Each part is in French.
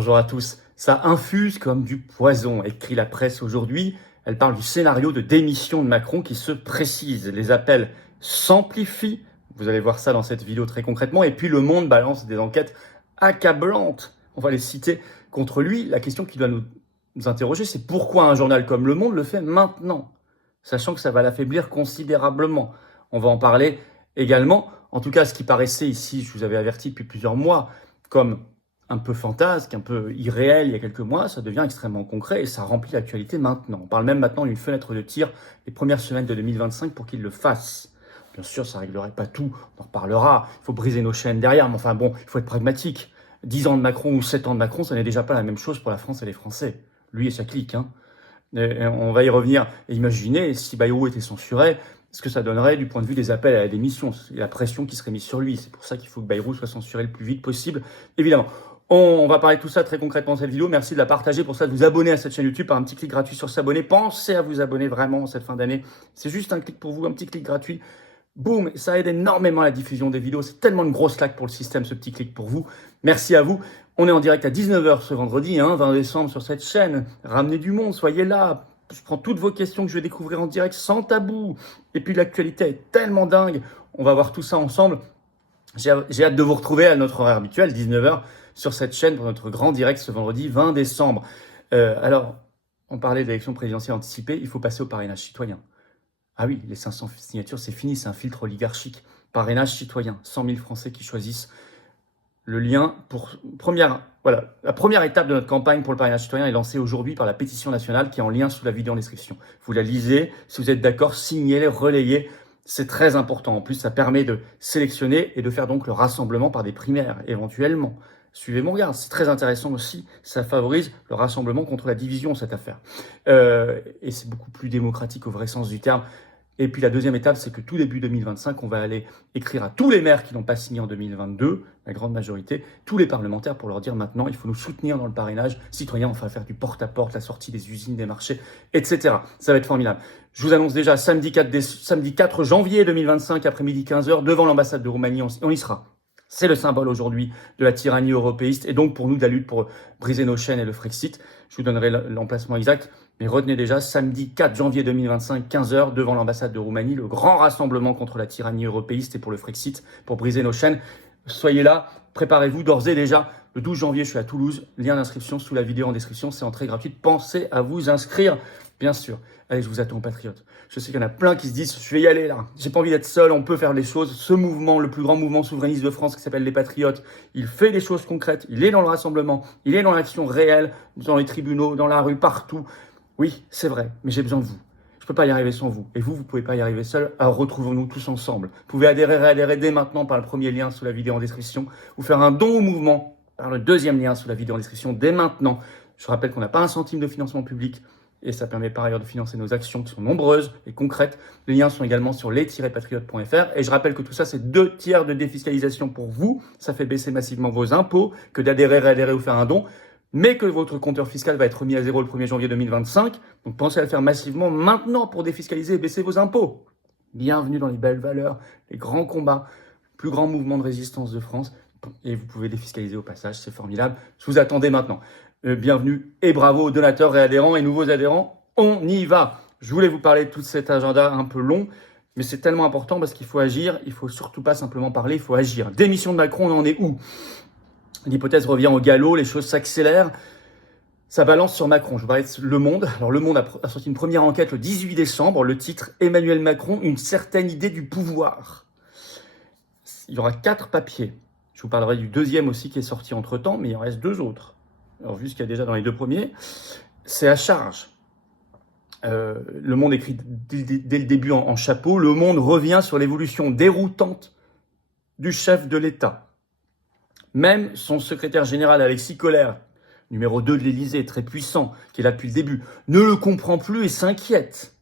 Bonjour à tous. Ça infuse comme du poison, écrit la presse aujourd'hui. Elle parle du scénario de démission de Macron qui se précise. Les appels s'amplifient. Vous allez voir ça dans cette vidéo très concrètement. Et puis Le Monde balance des enquêtes accablantes. On va les citer contre lui. La question qui doit nous interroger, c'est pourquoi un journal comme Le Monde le fait maintenant, sachant que ça va l'affaiblir considérablement. On va en parler également. En tout cas, ce qui paraissait ici, je vous avais averti depuis plusieurs mois, comme un peu fantasque, un peu irréel il y a quelques mois, ça devient extrêmement concret et ça remplit l'actualité maintenant. On parle même maintenant d'une fenêtre de tir les premières semaines de 2025 pour qu'il le fasse. Bien sûr, ça ne réglerait pas tout, on en reparlera, il faut briser nos chaînes derrière, mais enfin bon, il faut être pragmatique. 10 ans de Macron ou 7 ans de Macron, ça n'est déjà pas la même chose pour la France et les Français. Lui et sa clique. Et on va y revenir. Et imaginez si Bayrou était censuré, ce que ça donnerait du point de vue des appels à la démission, la pression qui serait mise sur lui. C'est pour ça qu'il faut que Bayrou soit censuré le plus vite possible, évidemment. On va parler de tout ça très concrètement dans cette vidéo. Merci de la partager. Pour ça, de vous abonner à cette chaîne YouTube par un petit clic gratuit sur s'abonner. Pensez à vous abonner vraiment en cette fin d'année. C'est juste un clic pour vous, un petit clic gratuit. Boum, ça aide énormément à la diffusion des vidéos. C'est tellement une grosse claque pour le système, ce petit clic pour vous. Merci à vous. On est en direct à 19h ce vendredi, 20 décembre sur cette chaîne. Ramenez du monde, soyez là. Je prends toutes vos questions que je vais découvrir en direct sans tabou. Et puis l'actualité est tellement dingue. On va voir tout ça ensemble. J'ai hâte de vous retrouver à notre horaire habituel, 19h, sur cette chaîne pour notre grand direct ce vendredi 20 décembre. Alors, on parlait d'élection présidentielle anticipée, il faut passer au parrainage citoyen. Ah oui, les 500 signatures, c'est fini, c'est un filtre oligarchique. Parrainage citoyen, 100 000 Français qui choisissent le lien pour la première étape de notre campagne pour le parrainage citoyen est lancée aujourd'hui par la pétition nationale qui est en lien sous la vidéo en description. Vous la lisez, si vous êtes d'accord, signez-les, relayez. C'est très important. En plus, ça permet de sélectionner et de faire donc le rassemblement par des primaires, éventuellement. Suivez mon regard, c'est très intéressant aussi. Ça favorise le rassemblement contre la division, cette affaire. Et c'est beaucoup plus démocratique au vrai sens du terme. Et puis la deuxième étape, c'est que tout début 2025, on va aller écrire à tous les maires qui n'ont pas signé en 2022, la grande majorité, tous les parlementaires pour leur dire maintenant, il faut nous soutenir dans le parrainage citoyen, on va faire du porte-à-porte, la sortie des usines, des marchés, etc. Ça va être formidable. Je vous annonce déjà samedi 4 janvier 2025, après-midi 15h, devant l'ambassade de Roumanie, on y sera. C'est le symbole aujourd'hui de la tyrannie européiste et donc pour nous de la lutte pour briser nos chaînes et le Frexit. Je vous donnerai l'emplacement exact, mais retenez déjà samedi 4 janvier 2025, 15h, devant l'ambassade de Roumanie, le grand rassemblement contre la tyrannie européiste et pour le Frexit, pour briser nos chaînes. Soyez là, préparez-vous d'ores et déjà. Le 12 janvier, je suis à Toulouse. Lien d'inscription sous la vidéo en description, c'est entrée gratuite. Pensez à vous inscrire, bien sûr. Allez, je vous attends, patriotes. Je sais qu'il y en a plein qui se disent, je vais y aller là. J'ai pas envie d'être seul, on peut faire les choses. Ce mouvement, le plus grand mouvement souverainiste de France qui s'appelle les Patriotes, il fait des choses concrètes. Il est dans le rassemblement, il est dans l'action réelle, dans les tribunaux, dans la rue, partout. Oui, c'est vrai, mais j'ai besoin de vous. Je peux pas y arriver sans vous. Et vous, vous pouvez pas y arriver seul. Alors retrouvons-nous tous ensemble. Vous pouvez adhérer dès maintenant par le premier lien sous la vidéo en description ou faire un don au mouvement par le deuxième lien sous la vidéo en description dès maintenant. Je rappelle qu'on n'a pas un centime de financement public et ça permet par ailleurs de financer nos actions qui sont nombreuses et concrètes. Les liens sont également sur les-patriotes.fr et je rappelle que tout ça, c'est 2 tiers de défiscalisation pour vous. Ça fait baisser massivement vos impôts que d'adhérer ou faire un don, mais que votre compteur fiscal va être mis à zéro le 1er janvier 2025. Donc pensez à le faire massivement maintenant pour défiscaliser et baisser vos impôts. Bienvenue dans les belles valeurs, les grands combats, le plus grand mouvement de résistance de France. Et vous pouvez défiscaliser au passage, c'est formidable. Je vous attendais maintenant. Bienvenue et bravo aux donateurs et adhérents et nouveaux adhérents. On y va. Je voulais vous parler de tout cet agenda un peu long, mais c'est tellement important parce qu'il faut agir. Il faut surtout pas simplement parler, il faut agir. Démission de Macron, on en est où? L'hypothèse revient au galop, les choses s'accélèrent. Ça balance sur Macron. Je vous parlais de Le Monde. Alors Le Monde a sorti une première enquête le 18 décembre. Le titre, Emmanuel Macron, une certaine idée du pouvoir. Il y aura 4 papiers. Je vous parlerai du deuxième aussi qui est sorti entre-temps, mais il en reste 2 autres. Alors, vu ce qu'il y a déjà dans les 2 premiers, c'est à charge. Le Monde écrit dès le début en chapeau. Le Monde revient sur l'évolution déroutante du chef de l'État. Même son secrétaire général, Alexis Kohler, numéro 2 de l'Élysée, très puissant, qui est là depuis le début, ne le comprend plus et s'inquiète.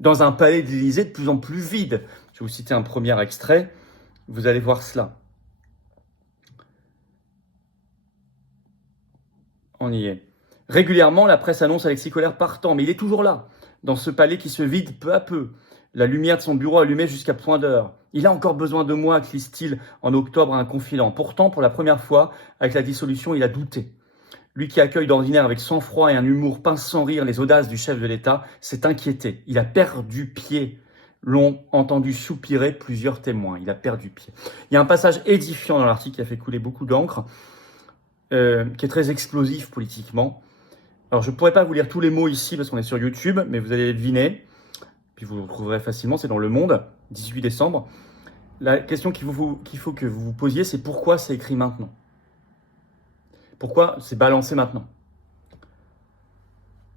Dans un palais de l'Élysée de plus en plus vide. Je vais vous citer un premier extrait. Vous allez voir cela. On y est. Régulièrement, la presse annonce Alexis Kohler partant, mais il est toujours là, dans ce palais qui se vide peu à peu. La lumière de son bureau allumée jusqu'à point d'heure. Il a encore besoin de moi, glisse-t-il en octobre à un confident. Pourtant, pour la première fois, avec la dissolution, il a douté. lui qui accueille d'ordinaire avec sang-froid et un humour pince sans rire les audaces du chef de l'État, s'est inquiété. Il a perdu pied. L'ont entendu soupirer plusieurs témoins. Il a perdu pied. Il y a un passage édifiant dans l'article qui a fait couler beaucoup d'encre, qui est très explosif politiquement. Alors, je ne pourrais pas vous lire tous les mots ici parce qu'on est sur YouTube, mais vous allez les deviner. Puis vous le retrouverez facilement, c'est dans Le Monde, 18 décembre. La question qu'il faut que vous vous posiez, c'est pourquoi c'est écrit maintenant? Pourquoi c'est balancé maintenant?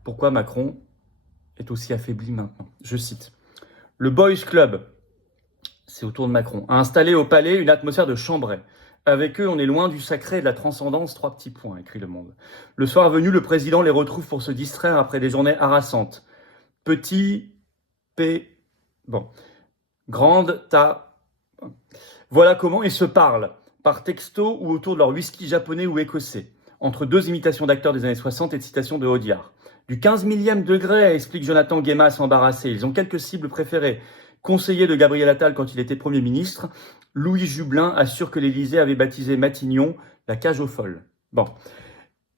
Pourquoi Macron est aussi affaibli maintenant? Je cite. Le Boys Club, c'est autour de Macron, a installé au palais une atmosphère de chambray. Avec eux, on est loin du sacré et de la transcendance, 3 petits points, écrit Le Monde. Le soir venu, le président les retrouve pour se distraire après des journées harassantes. Petit P... Bon. Grande ta... Voilà comment ils se parlent, par texto ou autour de leur whisky japonais ou écossais, entre 2 imitations d'acteurs des années 60 et de citations de Audiard. Du 15 millième degré, explique Jonathan Guémas embarrassé. Ils ont quelques cibles préférées. Conseiller de Gabriel Attal quand il était Premier ministre, Louis Jubelin assure que l'Élysée avait baptisé Matignon la cage aux folles. Bon,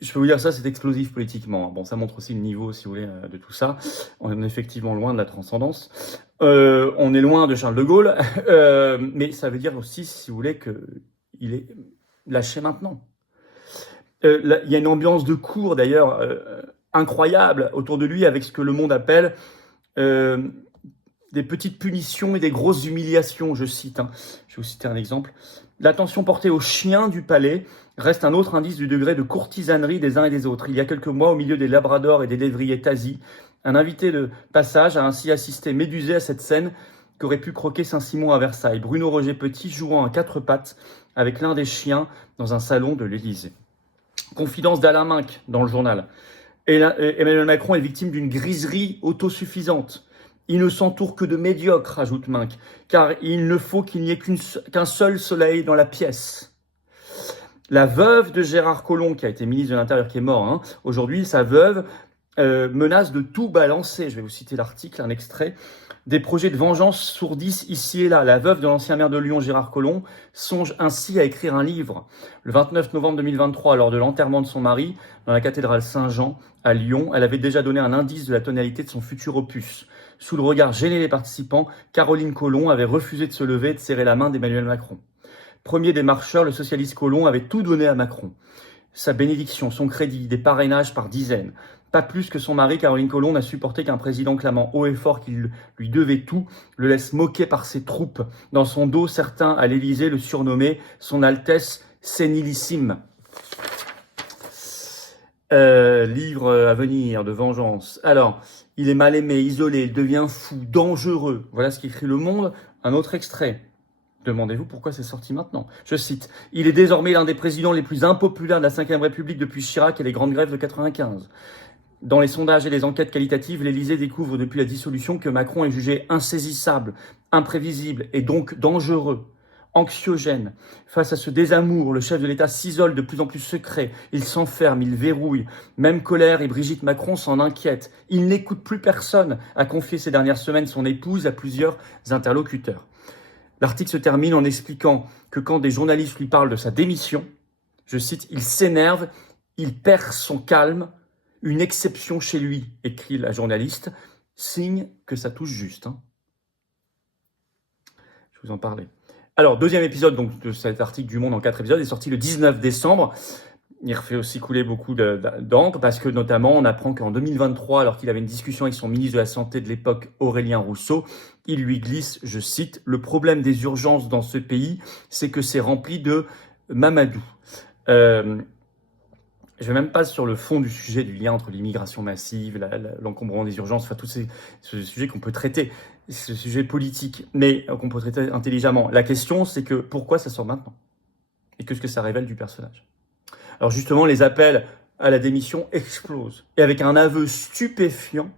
je peux vous dire ça, c'est explosif politiquement. Bon, ça montre aussi le niveau, si vous voulez, de tout ça. On est effectivement loin de la transcendance. On est loin de Charles de Gaulle. Mais ça veut dire aussi, si vous voulez, qu'il est lâché maintenant. Il y a une ambiance de cour, d'ailleurs, incroyable autour de lui, avec ce que Le Monde appelle des petites punitions et des grosses humiliations, je cite. Je vais vous citer un exemple. L'attention portée aux chiens du palais reste un autre indice du degré de courtisanerie des uns et des autres. Il y a quelques mois, au milieu des labradors et des lévriers tazis, un invité de passage a ainsi assisté médusé à cette scène qu'aurait pu croquer Saint-Simon à Versailles. Bruno Roger Petit jouant à 4 pattes avec l'un des chiens dans un salon de l'Élysée. Confidence d'Alain Minc dans le journal. Emmanuel Macron est victime d'une griserie autosuffisante. Il ne s'entoure que de médiocres, ajoute Minc, car il ne faut qu'il n'y ait qu'un seul soleil dans la pièce. La veuve de Gérard Collomb, qui a été ministre de l'Intérieur, qui est mort, aujourd'hui, sa veuve menace de tout balancer. Je vais vous citer l'article, un extrait. Des projets de vengeance sourdissent ici et là. La veuve de l'ancien maire de Lyon, Gérard Collomb, songe ainsi à écrire un livre. Le 29 novembre 2023, lors de l'enterrement de son mari, dans la cathédrale Saint-Jean, à Lyon, elle avait déjà donné un indice de la tonalité de son futur opus. Sous le regard gêné des participants, Caroline Collomb avait refusé de se lever et de serrer la main d'Emmanuel Macron. Premier des marcheurs, le socialiste Collomb avait tout donné à Macron. Sa bénédiction, son crédit, des parrainages par dizaines. Pas plus que son mari, Caroline Collomb, n'a supporté qu'un président clamant haut et fort qu'il lui devait tout, le laisse moquer par ses troupes. Dans son dos, certains à l'Élysée le surnommaient Son Altesse Sénilissime. Livre à venir de vengeance. Alors, il est mal aimé, isolé, il devient fou, dangereux. Voilà ce qu'écrit Le Monde. Un autre extrait. Demandez-vous pourquoi c'est sorti maintenant. Je cite. Il est désormais l'un des présidents les plus impopulaires de la Ve République depuis Chirac et les grandes grèves de 95. Dans les sondages et les enquêtes qualitatives, l'Élysée découvre depuis la dissolution que Macron est jugé insaisissable, imprévisible et donc dangereux. Anxiogène. Face à ce désamour, le chef de l'État s'isole de plus en plus secret. Il s'enferme, il verrouille. Même Colère et Brigitte Macron s'en inquiètent. Il n'écoute plus personne, a confié ces dernières semaines son épouse à plusieurs interlocuteurs. L'article se termine en expliquant que quand des journalistes lui parlent de sa démission, je cite, il s'énerve, il perd son calme, une exception chez lui, écrit la journaliste, signe que ça touche juste. Je vous en parlais. Alors, deuxième épisode donc, de cet article du Monde en 4 épisodes est sorti le 19 décembre. Il refait aussi couler beaucoup d'encre parce que notamment on apprend qu'en 2023, alors qu'il avait une discussion avec son ministre de la Santé de l'époque, Aurélien Rousseau, il lui glisse, je cite, « Le problème des urgences dans ce pays, c'est que c'est rempli de Mamadou ». Je ne vais même pas sur le fond du sujet du lien entre l'immigration massive, l'encombrement des urgences, enfin tous ces sujets qu'on peut traiter, ce sujet politique, mais qu'on peut traiter intelligemment. La question, c'est que pourquoi ça sort maintenant? Et qu'est-ce que ça révèle du personnage? Alors justement, les appels à la démission explosent, et avec un aveu stupéfiant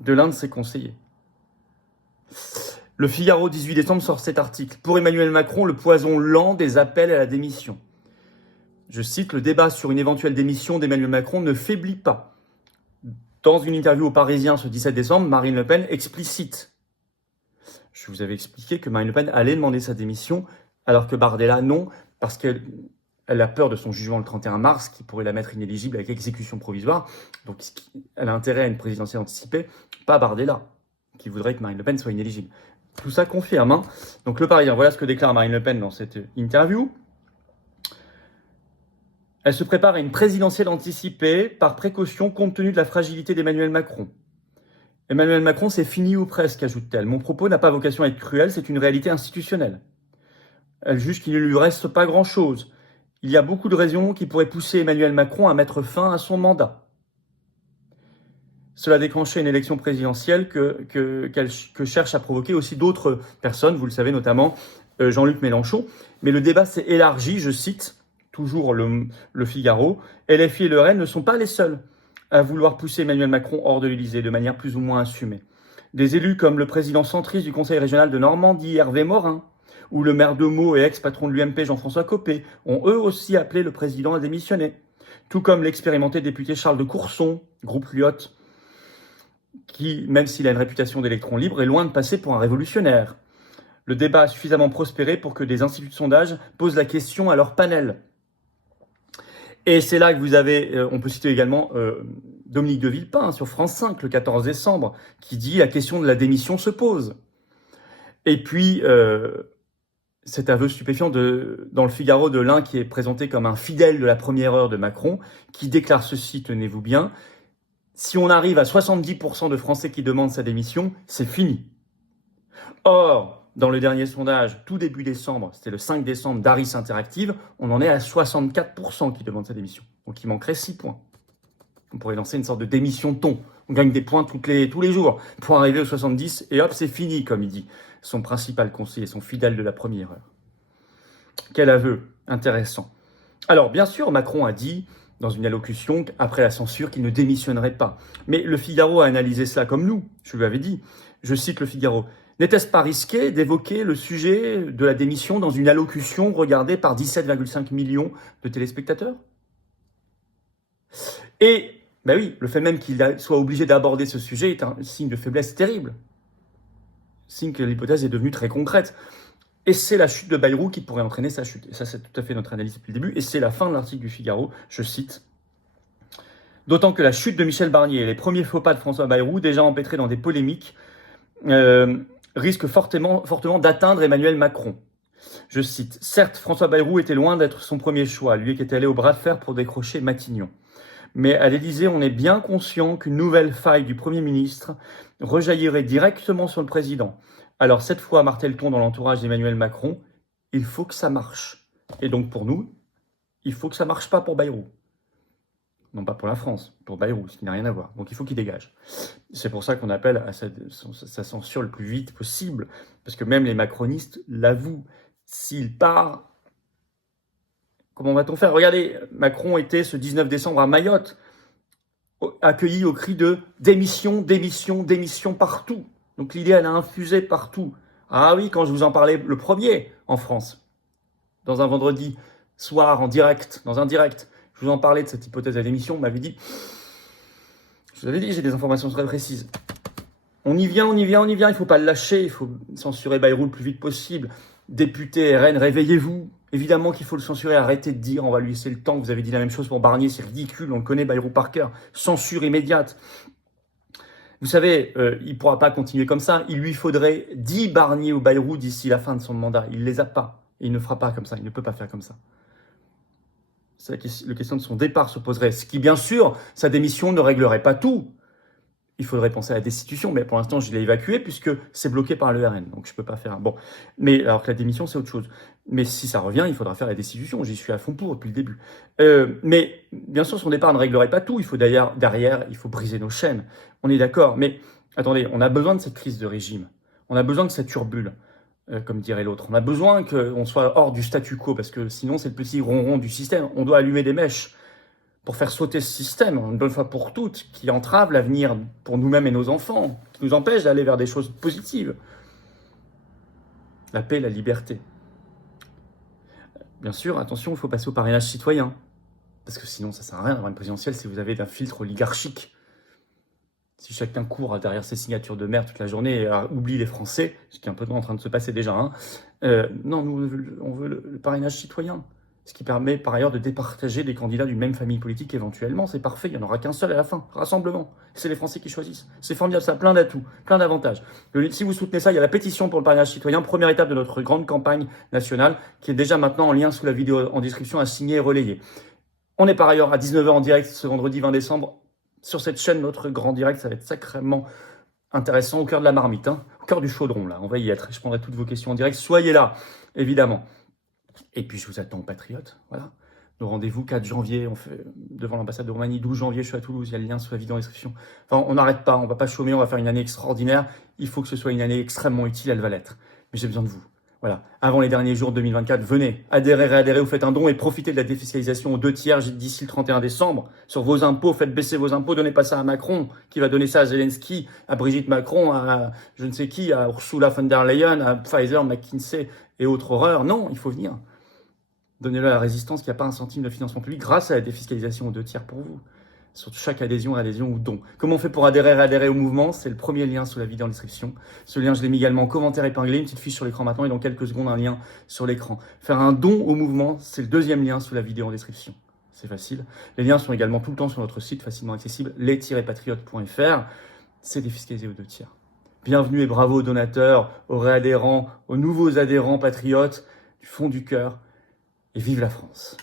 de l'un de ses conseillers. Le Figaro, 18 décembre, sort cet article. Pour Emmanuel Macron, le poison lent des appels à la démission. Je cite, le débat sur une éventuelle démission d'Emmanuel Macron ne faiblit pas. Dans une interview au Parisien ce 17 décembre, Marine Le Pen explicite. Je vous avais expliqué que Marine Le Pen allait demander sa démission, alors que Bardella non, parce qu'elle elle a peur de son jugement le 31 mars, qui pourrait la mettre inéligible avec exécution provisoire. Donc, elle a intérêt à une présidentielle anticipée, pas Bardella, qui voudrait que Marine Le Pen soit inéligible. Tout ça confirme. Hein. Donc, Le Parisien, voilà ce que déclare Marine Le Pen dans cette interview. Elle se prépare à une présidentielle anticipée par précaution compte tenu de la fragilité d'Emmanuel Macron. Emmanuel Macron, c'est fini ou presque, ajoute-t-elle. Mon propos n'a pas vocation à être cruel, c'est une réalité institutionnelle. Elle juge qu'il ne lui reste pas grand-chose. Il y a beaucoup de raisons qui pourraient pousser Emmanuel Macron à mettre fin à son mandat. Cela déclenchait une élection présidentielle que cherchent à provoquer aussi d'autres personnes, vous le savez, notamment Jean-Luc Mélenchon. Mais le débat s'est élargi, je cite, toujours le Figaro, LFI et le RN ne sont pas les seuls à vouloir pousser Emmanuel Macron hors de l'Élysée de manière plus ou moins assumée. Des élus comme le président centriste du Conseil régional de Normandie, Hervé Morin, ou le maire de Meaux et ex-patron de l'UMP Jean-François Copé, ont eux aussi appelé le président à démissionner. Tout comme l'expérimenté député Charles de Courson, groupe Lyot, qui, même s'il a une réputation d'électron libre, est loin de passer pour un révolutionnaire. Le débat a suffisamment prospéré pour que des instituts de sondage posent la question à leur panel. Et c'est là que vous avez, on peut citer également Dominique de Villepin sur France 5 le 14 décembre, qui dit « La question de la démission se pose ». Et puis, cet aveu stupéfiant dans le Figaro de l'un qui est présenté comme un fidèle de la première heure de Macron, qui déclare ceci, tenez-vous bien, « Si on arrive à 70% de Français qui demandent sa démission, c'est fini ». Or, dans le dernier sondage, tout début décembre, c'était le 5 décembre d'Harris Interactive, on en est à 64% qui demandent sa démission. Donc il manquerait 6 points. On pourrait lancer une sorte de démission-ton. On gagne des points tous les jours pour arriver aux 70 et hop, c'est fini, comme il dit son principal conseiller, son fidèle de la première heure. Quel aveu intéressant. Alors, bien sûr, Macron a dit dans une allocution après la censure qu'il ne démissionnerait pas. Mais le Figaro a analysé cela comme nous, je lui avais dit. Je cite le Figaro. N'était-ce pas risqué d'évoquer le sujet de la démission dans une allocution regardée par 17,5 millions de téléspectateurs ? Et, ben oui, le fait même qu'il soit obligé d'aborder ce sujet est un signe de faiblesse terrible. Signe que l'hypothèse est devenue très concrète. Et c'est la chute de Bayrou qui pourrait entraîner sa chute. Et ça, c'est tout à fait notre analyse depuis le début. Et c'est la fin de l'article du Figaro, je cite. D'autant que la chute de Michel Barnier et les premiers faux pas de François Bayrou, déjà empêtrés dans des polémiques, risque fortement d'atteindre Emmanuel Macron. Je cite, « Certes, François Bayrou était loin d'être son premier choix, lui qui était allé au bras de fer pour décrocher Matignon. Mais à l'Élysée, on est bien conscient qu'une nouvelle faille du Premier ministre rejaillirait directement sur le président. Alors cette fois, martèle-t-on dans l'entourage d'Emmanuel Macron, il faut que ça marche. Et donc pour nous, il faut que ça marche pas pour Bayrou. Non pas pour la France, pour Bayrou, ce qui n'a rien à voir. Donc il faut qu'il dégage. C'est pour ça qu'on appelle à sa censure le plus vite possible, parce que même les macronistes l'avouent. S'il part, comment va-t-on faire ? Regardez, Macron était ce 19 décembre à Mayotte, accueilli au cri de « démission, démission, démission » partout. Donc l'idée, elle a infusé partout. Ah oui, quand je vous en parlais le premier en France, dans un vendredi soir en direct, dans un direct, je vous en parlais de cette hypothèse de démission, on m'avait dit, je vous avais dit, j'ai des informations très précises. On y vient, il ne faut pas le lâcher, il faut censurer Bayrou le plus vite possible. Député RN, réveillez-vous. Évidemment qu'il faut le censurer, arrêtez de dire, on va lui laisser le temps, vous avez dit la même chose pour Barnier, c'est ridicule, on le connaît, Bayrou par cœur. Censure immédiate. Vous savez, il ne pourra pas continuer comme ça, il lui faudrait 10 Barnier ou Bayrou d'ici la fin de son mandat. Il ne les a pas, et il ne fera pas comme ça, il ne peut pas faire comme ça. La question de son départ se poserait, ce qui, bien sûr, sa démission ne réglerait pas tout. Il faudrait penser à la destitution, mais pour l'instant, je l'ai évacué puisque c'est bloqué par le RN, donc je ne peux pas faire. Bon, mais alors que la démission, c'est autre chose. Mais si ça revient, il faudra faire la destitution. J'y suis à fond pour depuis le début. Mais bien sûr, son départ ne réglerait pas tout. Il faut d'ailleurs, derrière, il faut briser nos chaînes. On est d'accord. Mais attendez, on a besoin de cette crise de régime. On a besoin de cette turbule, comme dirait l'autre. On a besoin qu'on soit hors du statu quo parce que sinon, c'est le petit ronron du système. On doit allumer des mèches pour faire sauter ce système, une bonne fois pour toutes, qui entrave l'avenir pour nous-mêmes et nos enfants, qui nous empêche d'aller vers des choses positives. La paix, la liberté. Bien sûr, attention, il faut passer au parrainage citoyen. Parce que sinon, ça ne sert à rien d'avoir une présidentielle si vous avez un filtre oligarchique. Si chacun court derrière ses signatures de maire toute la journée et oublie les Français, ce qui est un peu en train de se passer déjà. Non, nous, on veut le parrainage citoyen. Ce qui permet par ailleurs de départager des candidats d'une même famille politique éventuellement. C'est parfait, il n'y en aura qu'un seul à la fin. Rassemblement. C'est les Français qui choisissent. C'est formidable, ça a plein d'atouts, plein d'avantages. Si vous soutenez ça, il y a la pétition pour le parrainage citoyen, première étape de notre grande campagne nationale, qui est déjà maintenant en lien sous la vidéo en description à signer et relayer. On est par ailleurs à 19h en direct ce vendredi 20 décembre sur cette chaîne, notre grand direct. Ça va être sacrément intéressant, au cœur de la marmite, hein, au cœur du chaudron, là. On va y être. Je prendrai toutes vos questions en direct. Soyez là, évidemment. Et puis, je vous attends, patriotes. Voilà. Nos rendez-vous, 4 janvier, on fait devant l'ambassade de Roumanie. 12 janvier, je suis à Toulouse. Il y a le lien sous la vidéo en description. Enfin, on n'arrête pas. On va pas chômer. On va faire une année extraordinaire. Il faut que ce soit une année extrêmement utile. Elle va l'être. Mais j'ai besoin de vous. Voilà. Avant les derniers jours de 2024, venez, adhérez, réadhérez, vous faites un don et profitez de la défiscalisation aux 2/3 d'ici le 31 décembre. Sur vos impôts, faites baisser vos impôts, donnez pas ça à Macron, qui va donner ça à Zelensky, à Brigitte Macron, à je ne sais qui, à Ursula von der Leyen, à Pfizer, McKinsey et autres horreurs. Non, il faut venir. Donnez-le à la résistance qui n'a pas un centime de financement public grâce à la défiscalisation aux 2/3 pour vous. Sur chaque adhésion ou don. Comment on fait pour adhérer au mouvement? C'est le premier lien sous la vidéo en description. Ce lien, je l'ai mis également en commentaire épinglé, une petite fiche sur l'écran maintenant et dans quelques secondes, un lien sur l'écran. Faire un don au mouvement, c'est le deuxième lien sous la vidéo en description. C'est facile. Les liens sont également tout le temps sur notre site, facilement accessible, les-patriotes.fr. C'est défiscalisé aux 2/3. Bienvenue et bravo aux donateurs, aux réadhérents, aux nouveaux adhérents patriotes, du fond du cœur. Et vive la France!